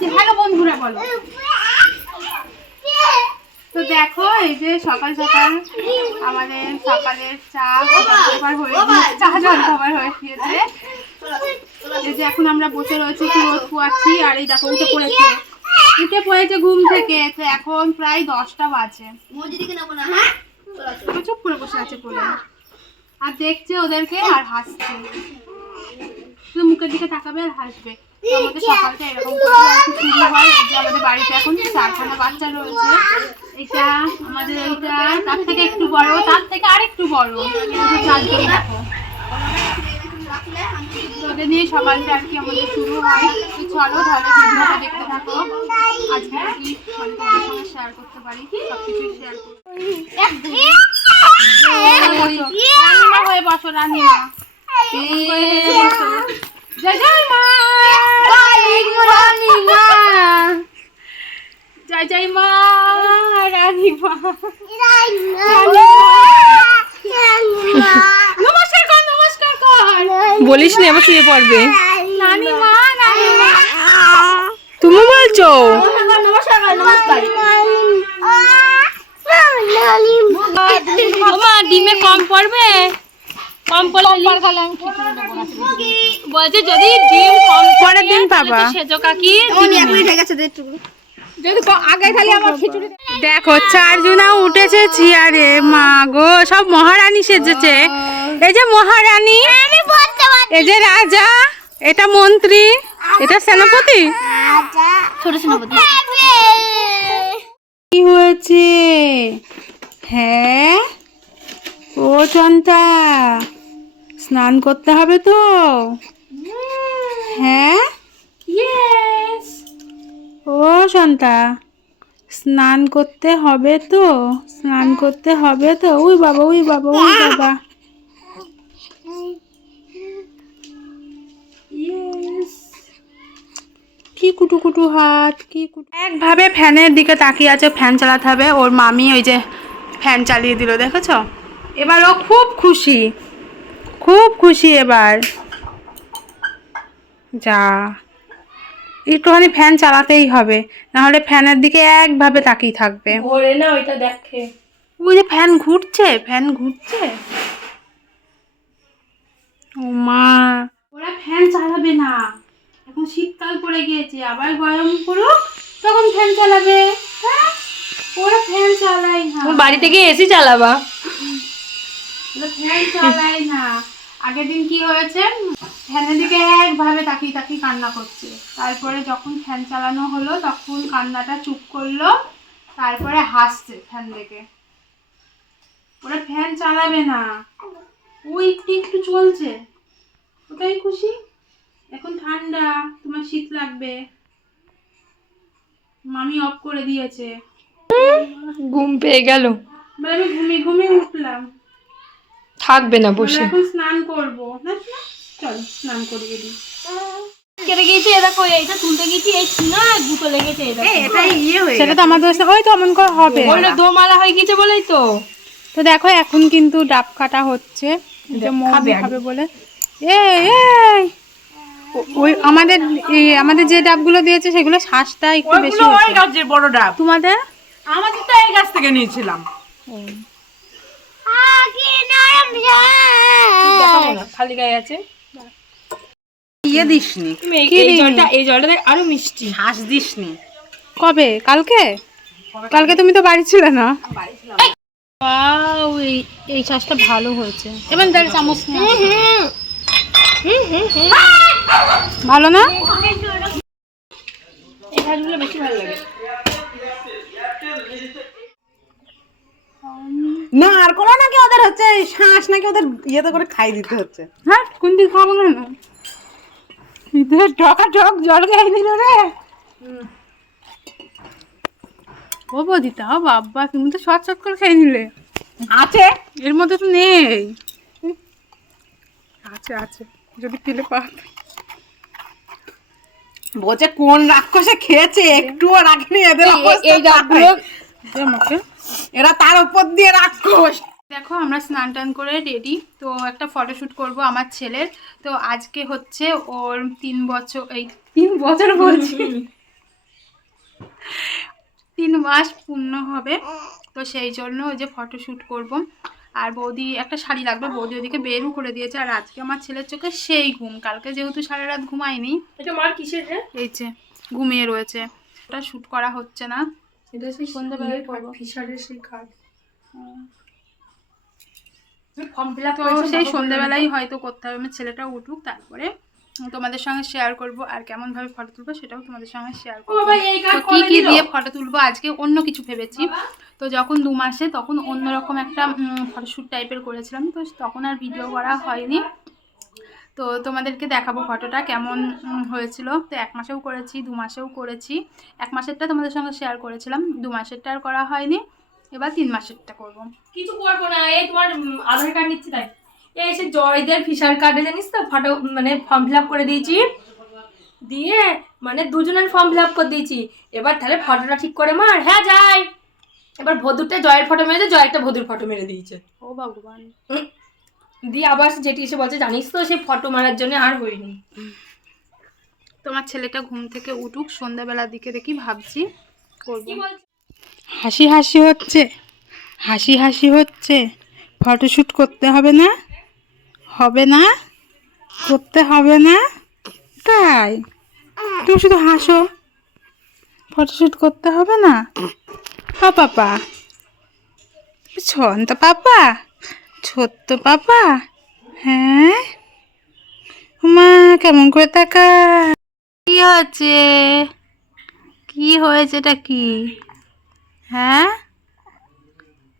বলছি, হ্যালো বন্ধুরা, বলো। তো দেখো, এই যে সকাল সকাল আমাদের সকালের চা খাবার হয়ে চা জল খাবার হয়ে গিয়েছে। এই যে এখন আমরা বসে রয়েছি একটু রোদ পোয়াচ্ছি, আর এই দেখো, উঠে পড়েছে। উঠে পড়েছে ঘুম থেকে, তো এখন প্রায় দশটা বাজে। চুপ করে বসে আছে কোলে। আর দেখছে ওদেরকে আর হাসছে। মুখের দিকে তাকাবে আর হাসবে। আমাদের সকালটা এরকম করে আর কি শুরু হয় যে আমাদের বাড়িতে এখন চারখানা বাচ্চা রয়েছে এটা আমাদের এইটা তার থেকে একটু বড় তার থেকে আরেকটু বড় চারজন দেখো তো ওদের নিয়ে সকালটা আর কি আমাদের শুরু হয় তো চলো তাহলে ভিডিওটা দেখতে থাকো আজকে কি মানে তোমাদের সঙ্গে শেয়ার করতে পারি সব কিছুই শেয়ার করতে হয়ে বসো রানিমা জয় জয় মা। রানিমা জয় জয় মা রানিমা। নমস্কার কর নমস্কার কর। বলিস নি আবার শুয়ে পড়বে। তুমি বলছো? ওমা ডিমে কম পড়বে? কম পড়লে বলছে যদি ডিম কম পরের দিন পাবা। সেজো কাকি যদি আগে খালি আমার খিচুড়ি দেখো চারজনা উঠেছে চেয়ারে। মা গো সব মহারানী সেজেছে। এই যে মহারানী এই যে রাজা এটা মন্ত্রী এটা সেনাপতি? ছোট সেনাপতি। কি হয়েছে? হ্যাঁ? ও চন্তা। স্নান করতে হবে তো? হ্যাঁ? ও সন্তা স্নান করতে হবে তো? স্নান করতে হবে তো? ওই বাবা ওই বাবা ওই বাবা. কি কুটু কুটু হাত কি কুটু একভাবে ফ্যানের দিকে তাকিয়ে আছে ফ্যান চালাতে হবে। ওর মামি ওই যে ফ্যান চালিয়ে দিল দেখেছ? এবার ও খুব খুশি। খুব খুশি এবার। যা একটুখানি ফ্যান চালাতেই হবে নাহলে ফ্যানের দিকে একভাবে তাকিয়ে থাকবে। ঘোরে না ওইটা দেখে। ওই যে ফ্যান ঘুরছে ফ্যান ঘুরছে। ও মা ওরা ফ্যান চালাবে না। এখন শীতকাল পড়ে গিয়েছে আবার গরম পড়ুক তখন ফ্যান চালাবে। হ্যাঁ ওরা ফ্যান চালায় না। বাড়ি থেকে এসি চালাবা। ওরা ফ্যান চালাই না। আগের দিন কি হয়েছে? ফ্যানের দিকে একভাবে তাকিয়ে তাকিয়ে কান্না করছে। তারপরে যখন ফ্যান চালানো হলো তখন কান্নাটা চুপ করল তারপরে হাসছে ফ্যান দেখে। ওরা ফ্যান চালাবে না। ও একটু একটু চলছে। ওটাই খুশি? এখন ঠান্ডা তোমার শীত লাগবে। মামি অফ করে দিয়েছে। ঘুম পেয়ে গেল। আমি ঘুমিয়ে ঘুমিয়ে উঠলাম। থাকবে না বসে। এখন স্নান করব। না? চল স্নান করিয়ে দিই কেটে গিয়েছে এ দেখো এইটা তুলতে গিয়েছি এই গুতো লেগেছে দেখো। সেটা তো আমাদের সাথে ওই তো অমন করে হবে। দোমালা হয়ে গেছে বলেই তো। তো দেখো এখন কিন্তু ডাব কাটা হচ্ছে। যে মম খাবে বলে। এ ওই আমাদের এই আমাদের যে ডাবগুলো দিয়েছে সেগুলো শ্বাসটা একটু বেশি ওই গাছের বড় ডাব। তোমাদের? আমাদের তো এই গাছ থেকে নিয়েছিলাম। খালি গায়ে আছে? ইয়ে দিসনি। এই-? জলটা এই জলটা দেখ আরও মিষ্টি। শ্বাস দিসনি। কবে? কালকে? কালকে তুমি তো বাড়ি ছিলে না। এই এই শ্বাসটা ভালো হয়েছে। এবার দেড় চামচ। ভালো না? এই ঘাসগুলো বেশি ভালো লাগে। না আর কোনো নাকি ওদের হচ্ছে শ্বাস নাকি ওদের ইয়েতে করে খাই দিতে হচ্ছে। হ্যাঁ কোন দিক খাব না ইদের টকা টক জল খাই দিল রে। ও বদিতা বাবা তুমি তো শর্ট শর্ট করে খেয়ে নিলে। আছে। এর মধ্যে তো নেই। আছে আছে। যদি পিলে পা বলছে কোন রাক্ষসে খেয়েছে একটুও রাখিনি এদের অবস্থা এই ডাবগুলো। আমাকে এরা তার উপর দিয়ে রাক্ষস। দেখো আমরা স্নান টান করে রেডি তো একটা ফটোশ্যুট করব আমার ছেলের। তো আজকে হচ্ছে ওর তিন বছর এই তিন বছর বলছি। তিন মাস পূর্ণ হবে। তো সেই জন্য ওই যে ফটোশ্যুট করব। আর বৌদি একটা শাড়ি লাগবে বৌদি ওদিকে বেরু করে দিয়েছে। আর আজকে আমার ছেলের চোখে সেই ঘুম। কালকে যেহেতু সারা রাত ঘুমায়নি এটা মার কিসের এই যে ঘুমিয়ে রয়েছে। ওটা শ্যুট করা হচ্ছে না। এটা সেই সন্ধ্যাবেলায় করব। ফিশারের সেই তো সেই সন্ধ্যাবেলাই হয়তো করতে হবে। আমার ছেলেটা উঠুক তারপরে তোমাদের সঙ্গে শেয়ার করব আর কেমন ভাবে ফটো তুলবো সেটাও তোমাদের সঙ্গে শেয়ার করব। তো কি কি দিয়ে ফটো তুলবো? আজকে অন্য কিছু ভেবেছি। তো যখন দু মাসে তখন অন্যরকম একটা ফটোশ্যুট টাইপের করেছিলাম। তো তখন আর ভিডিও করা হয়নি। তো তোমাদেরকে দেখাবো ফটোটা কেমন হয়েছিল। তো এক মাসেও করেছি দু মাসেও করেছি। এক মাসেরটা তোমাদের সঙ্গে শেয়ার করেছিলাম। দু মাসেরটা আর করা হয়নি। এবার তিন মাসেরটা করব। কিছু করব না এই তোমার আধার কার্ড নিচ্ছি তাই। এই এসে জয়দের ফিশার কার্ডে জানিস তো ফটো মানে ফর্ম ফিল আপ করে দিয়েছি। দিয়ে মানে দুজনের ফর্ম ফিল আপ করে দিয়েছি। এবার তাহলে ফটোটা ঠিক করে মার। হ্যাঁ যাই। এবার ভদুরটা জয়ের ফটো মেরেছে জয়েরটা ভদুর ফটো মেরে দিয়েছে। ও ভগবান। দিয়ে আবার যেটি এসে বলছে জানিস তো সে ফটো মারার জন্য আর হয়নি। তোমার ছেলেটা ঘুম থেকে উঠুক সন্ধ্যাবেলার দিকে দেখি ভাবছি করব। হাসি হাসি হচ্ছে হাসি হাসি হচ্ছে। ফটোশ্যুট করতে হবে না? হবে না? করতে হবে না? তাই? তুমি শুধু হাসো। ফটোশ্যুট করতে হবে না? হা পাপা। তো পাপা। ছোট্ট পাপা? হ্যাঁ? মা, কেমন করে তাকা কি হচ্ছে কি হয়েছে এটা কি? হ্যাঁ?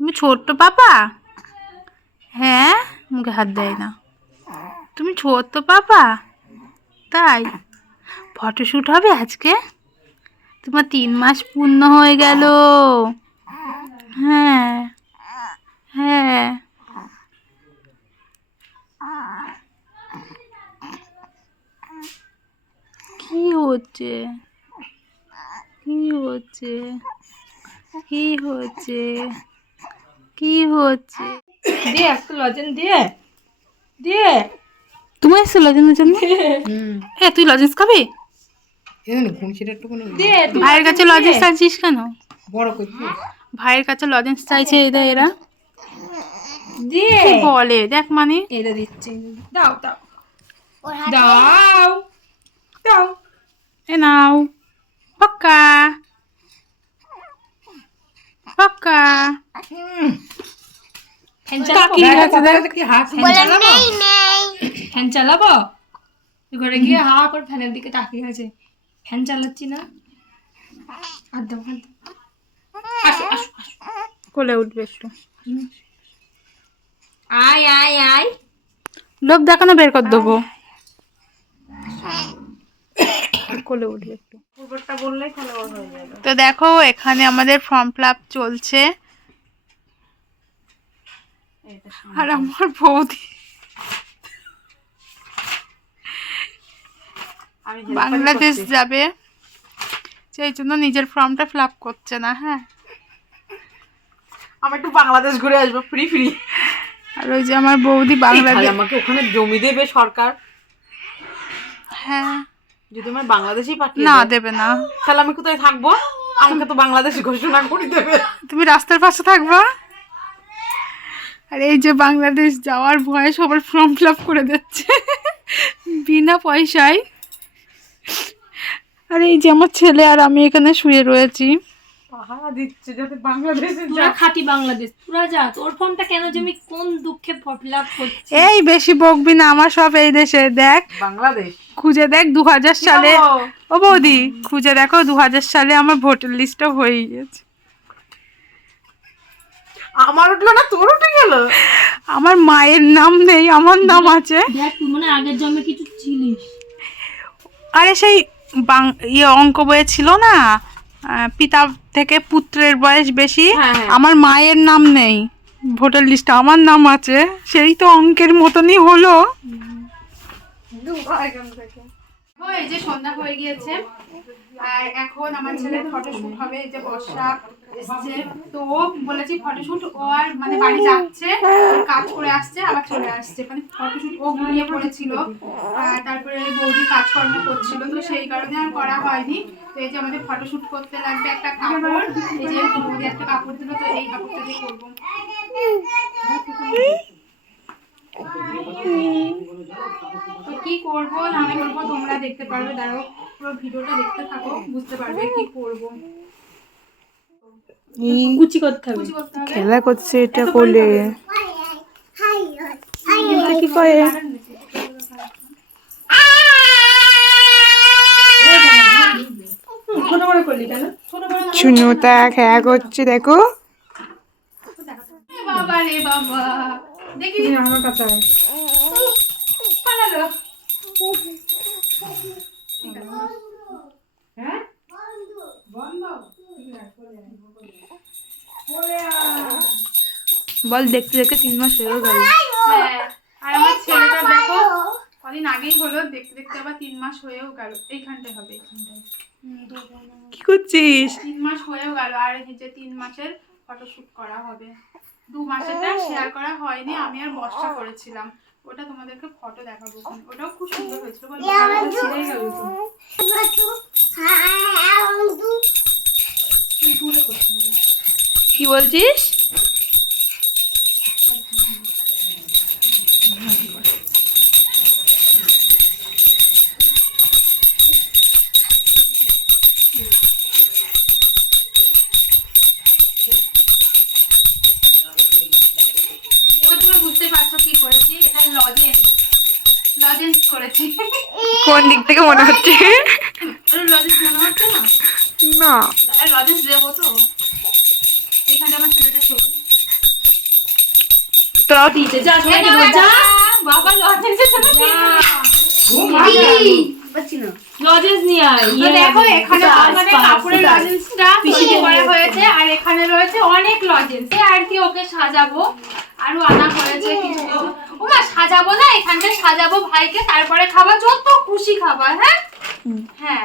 তুমি ছোট্ট পাপা? হ্যাঁ? মুখে হাত দেয় না। তুমি ছোট্ট পাপা? তাই? ফটোশ্যুট হবে আজকে? তোমার তিন মাস পূর্ণ হয়ে গেল হ্যাঁ হ্যাঁ কি হচ্ছে? কি হচ্ছে? কি হচ্ছে? কি হচ্ছে? দিয়ে একটা লজেন দিয়ে দিয়ে তুমি এসছো লজেন্সের জন্য? এ তুই লজেন্স খাবি? ভাইয়ের কাছে লজেন্স চাইছিস কেন? ভাইয়ের কাছে লজেন্স চাইছে এদের এরা। দিয়ে কি বলে? দেখ মানে। এটা দিচ্ছি। দাও দাও। দাও। দাও। এ নাও পক্কা পক্কা ফ্যান চালাবো ঘরে গিয়ে হা করে ফ্যানের দিকে তাকিয়ে আছে ফ্যান চালাচ্ছি না আর আসো কোলে উঠবে একটু আয় আয় আয় লোভ দেখানো বের করে দেবো কোলে একটু। বললেই তাহলে ওর হয়ে যাবে। তো দেখো এখানে আমাদের ফর্ম ফিল আপ চলছে। আর আমার বৌদি। বাংলাদেশ যাবে। সেই জন্য নিজের ফর্মটা ফিল আপ করছে না হ্যাঁ। আমি একটু বাংলাদেশ ঘুরে আসব ফ্রি ফ্রি আর ওই যে আমার বৌদি বাংলাদেশ আমাকে ওখানে জমি দেবে সরকার। হ্যাঁ। যদি আমার বাংলাদেশেই পাঠিয়ে না দেবে না। তাহলে আমি কোথায় থাকব? আমাকে তো বাংলাদেশ ঘোষণা করে দেবে। তুমি রাস্তার পাশে থাকবা? আর এই যে বাংলাদেশ যাওয়ার ভয়ে সবার ফর্ম ফিল আপ করে দিচ্ছে। বিনা পয়সায়। আর এই যে আমার ছেলে আর আমি এখানে শুয়ে রয়েছি। পাহারা দিচ্ছে যাতে বাংলাদেশে পুরা খাঁটি বাংলাদেশ। পুরা যা তোর ফোনটা কেন যে আমি কোন দুঃখে ফিল আপ করছি? এই বেশি বকবি না আমার সব এই দেশে দেখ। বাংলাদেশ? খুঁজে দেখ দু হাজার সালে। ও বৌদি খুঁজে দেখো দু হাজার সালে আমার ভোটার লিস্টটা হয়ে গেছে আমার উঠল না তোর উঠে গেল? আমার মায়ের নাম নেই আমার নাম আছে। দেখ তুই মনে আগের জন্মে কিছু ছিলিস। আরে সেই বাং ইয়ে অঙ্ক বইয়ে ছিল না? পিতা থেকে পুত্রের বয়স বেশি। হ্যাঁ, হ্যাঁ। আমার মায়ের নাম নেই। ভোটার লিস্টে আমার নাম আছে। সেই তো অঙ্কের মতনই হলো। এই যে সন্ধ্যা হয়ে গিয়েছে। আর এখন আমার ছেলের ফটোশুট হবে এই যে বর্ষা। এসছে। তো ও বলেছি ফটোশুট ও আর মানে বাড়ি যাচ্ছে কাজ করে আসছে আবার চলে আসছে। মানে ফটোশুট ও ঘুমিয়ে পড়েছিল তারপরে বৌদি কাজকর্ম করছিল তো সেই কারণে আর করা হয়নি। তো এই যে আমাদের ফটোশুট করতে লাগবে একটা কাপড় এই যে বৌদি একটা কাপড় দিল তো এই কাপড়টা দিয়ে করব। তো কি করব না করব তোমরা দেখতে পারবে দাঁড়াও পুরো ভিডিওটা দেখতে থাকো বুঝতে পারবে কি করব। খেলা করছে এটা কোলে কি করে? ছোট বড় করলি কেন? চুনুটা খেলা করছে দেখো। এ বাবা রে বাবা। দেখি। আমার কাছে আয়। পালালো বল দেখতে দেখতে তিন মাস হয়ে গেল। হ্যাঁ আর আমার ছেলেটা দেখো কদিন আগেই হলো দেখতে দেখতে আবার তিন মাস হয়েও গেল। এইখানটায় হবে এইখানটায়। কি করছিস? তিন মাস হয়েও গেল আর এই যে তিন মাসের ফটোশুট করা হবে। দু মাসেরটা শেয়ার করা হয়নি আমি আর বর্ষা করেছিলাম। ওটা তোমাদেরকে ফটো দেখাবো। ওটাও খুব সুন্দর হয়েছিল বলো? গেল তো। দূরে করতে হবে। কি বলছিস? এবার তোমরা বুঝতে পারছ কি করেছি লজেন্স লজেন্স করেছি। কোন দিক থেকে মনে হচ্ছে? না। লজেন্স দেবো তো? তোরাও দিয়েছে যা এ সবাইকে না, দেবো, যা বাবা লজেন্সের সাথে লজেন্স নিয়ে আয় তো দেখো এখানে পাস, পাস, কাপড়ের পাস। লজেন্সটা পিছিয়ে করা হয়েছে আর এখানে রয়েছে অনেক লজেন্স আর কি ওকে সাজাবো। আরও আনা হয়েছে কিছু ওমা সাজাবো না এখানটা সাজাবো ভাইকে তারপরে খাবার যত খুশি খাবার হ্যাঁ? হ্যাঁ।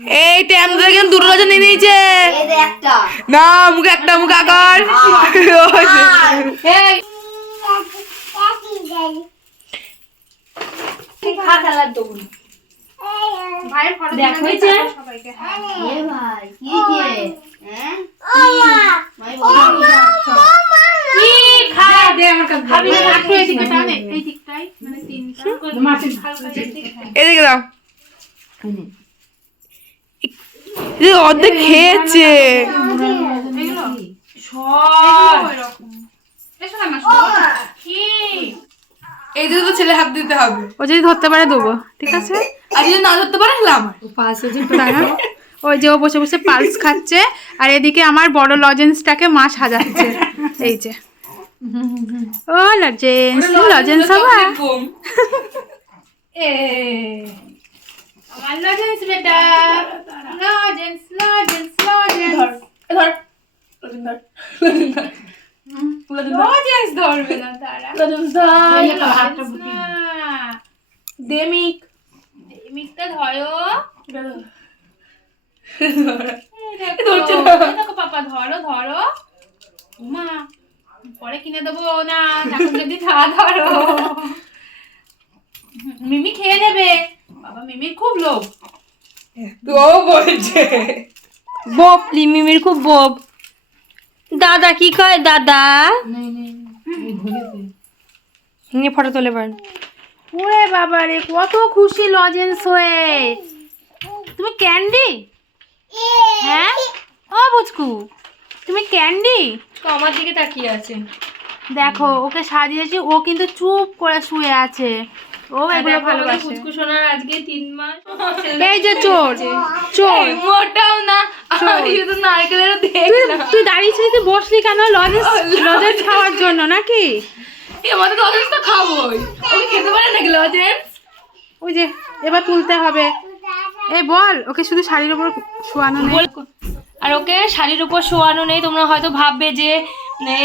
এই ট্যাম ধরে কেন দুটো রজন নিয়ে নিয়েছে? না মুখে একটা মুখ আকার? দাও হ্যাঁ। কি খা? দে আমার কাছে। খাবি দে। না একটু এদিকে টানে অর্ধেক খেয়েছে। তো ছেলে হাত দিতে হবে। ও যদি ধরতে পারে দেবো ঠিক আছে? আর যদি না ধরতে পারে হলাম পাঁচ হাজার দাঁড়া। ওই যে ও বসে বসে পালস খাচ্ছে আর এদিকে আমার বড় লজেন্সটাকে মা সাজাচ্ছে। এই যে। ও লজেন্স লজেন্স হবা এ আমার লজেন্স বেটা। লজেন্স লজেন্স লজেন্স ধর ধর লজেন্স ধরবে না তারা ধর দেমিক দেমিকটা ধরো দেখো, ধরছে দেখো পাপা ধরো ধরো মা পরে কিনে দেবো না এখন যদি থা ধরো মিমি খেয়ে নেবে বাবা মিমির খুব লোভ তো বলছে। বপ লিমিমির খুব বপ দাদা কি কয় দাদা? নিয়ে ফটো তোলে পারেন ওরে বাবা রে কত খুশি লজেন্স হয়ে। তুমি ক্যান্ডি? হ্যাঁ? ও বুচকু তুমি ক্যান্ডি? আমার দিকে তাকিয়ে আছে। দেখো ওকে সাজিয়েছি ও কিন্তু চুপ করে শুয়ে আছে। ও এগুলো ভালোবাসে। কুচকুশোনার আজকে তিন মাস। এই যে চোর চোর। মোটাও না আমি শুধু নারকেলেরও তুই দেখলাম তুই দাঁড়িয়েছিলি তুই বসলি কেন? লজেন্স লজেন্স খাওয়ার জন্য নাকি? লজেন্স তো খাবোই। খেতে পারে নাকি লজেন্স ওই যে এবার তুলতে হবে। এই বল ওকে শুধু শাড়ির উপর শোয়ানো নেই। আর ওকে শাড়ির উপর শোয়ানো নেই তোমরা হয়তো ভাববে যে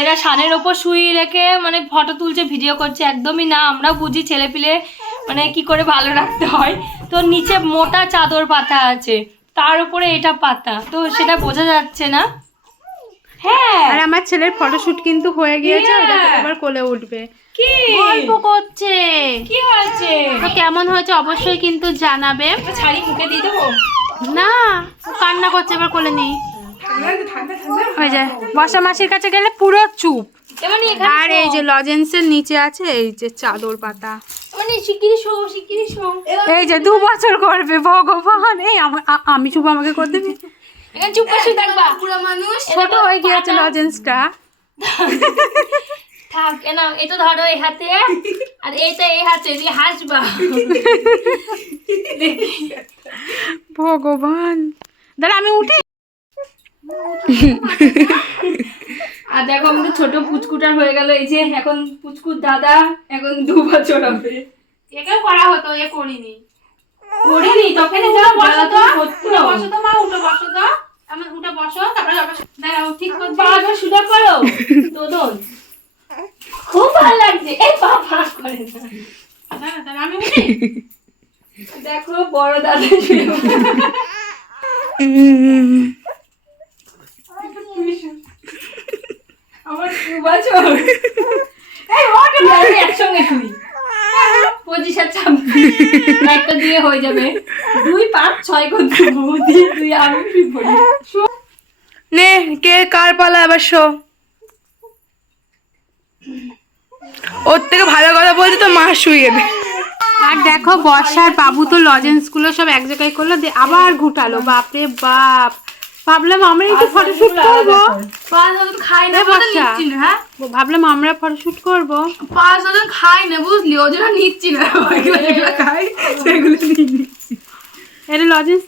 এরা সানের ওপর শুয়ে রেখে মানে ফটো তুলছে ভিডিও করছে একদমই না। আমরা বুঝি ছেলেপিলে মানে কি করে ভালো রাখতে হয়। তো নিচে মোটা চাদর পাতা আছে তার উপরে এটা পাতা তো সেটা বোঝা যাচ্ছে না। হ্যাঁ। আর আমার ছেলের ফটোশুট কিন্তু হয়ে গিয়েছে ওটা Yeah. কোলে উঠবে। কি? গল্প করছে। কি হয়েছে? তো কেমন হয়েছে অবশ্যই কিন্তু জানাবে। শাড়ি মুখে দিয়ে দেবো? না কান্না করছে এবার কোলে নেই। ওই যে বর্ষা মাসির কাছে গেলে পুরো চুপ। আর এই যে লজেন্সের নিচে আছে এই যে চাদর পাতা। মানে এই যে দু বছর করবে ভগবান। এই আমি শুভ আমাকে করে দেবে? চুপ করে থাকবা। পুরো মানুষ। ছোট হয়ে গিয়েছে লজেন্সটা। থাক এ নাও এটা ধরো এই হাতে। আর এইটা এই হাতে দিয়ে হাসবা। ভগবান। দাঁড়া আমি উঠি? আর দেখো আমাদের ছোট পুচকুটার হয়ে গেল। এই যে এখন পুচকুর দাদা এখন দু বছর হবে। একেও করা হতো এ করিনি। করিনি তখন উঠে বসো তো বসো তো মা উঠে বসো তো। আমার উঠে বসো তারপরে দাঁড়াও ঠিক করছি। বাবা সুদা করো। দোদন খুব ভালো লাগছে। এই বাবা করে না। দাঁড়া আমি দেখো বড় দাদা শুয়ে বসে। আমার দু বছর? এই আমি একসঙ্গে শুই পঁচিশ আর ছাব্বিশ। একটা দিয়ে হয়ে যাবে। দুই পাঁচ ছয় করে দেবো দিয়ে দুই আমি পড়ি নে কে কার পালা? এবার শো। ওর থেকে ভালো কথা বলছে তো মা শুয়ে দে আর দেখো বর্ষার বাবু তো লজেন্সগুলো সব এক জায়গায় করল দিয়ে আবার ঘুটালো। বাপরে বাপ। ভাবলাম আমরা একটু ফটোশুট করব খাই বর্ষা হ্যাঁ ভাবলাম আমরা ফটোশুট করব পাঁচ হাজার খাই না বুঝলি ওই জন্য নিচ্ছি না খাই সেগুলো নিয়ে নিচ্ছি এটা লজেন্স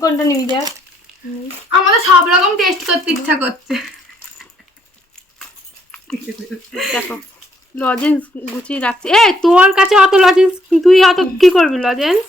কোনটা নিবি দেখ আমাদের সব রকম টেস্ট করতে ইচ্ছা করছে দেখো লজেন্স গুছিয়ে রাখছি এ তোর কাছে অত লজেন্স তুই অত কি করবি লজেন্স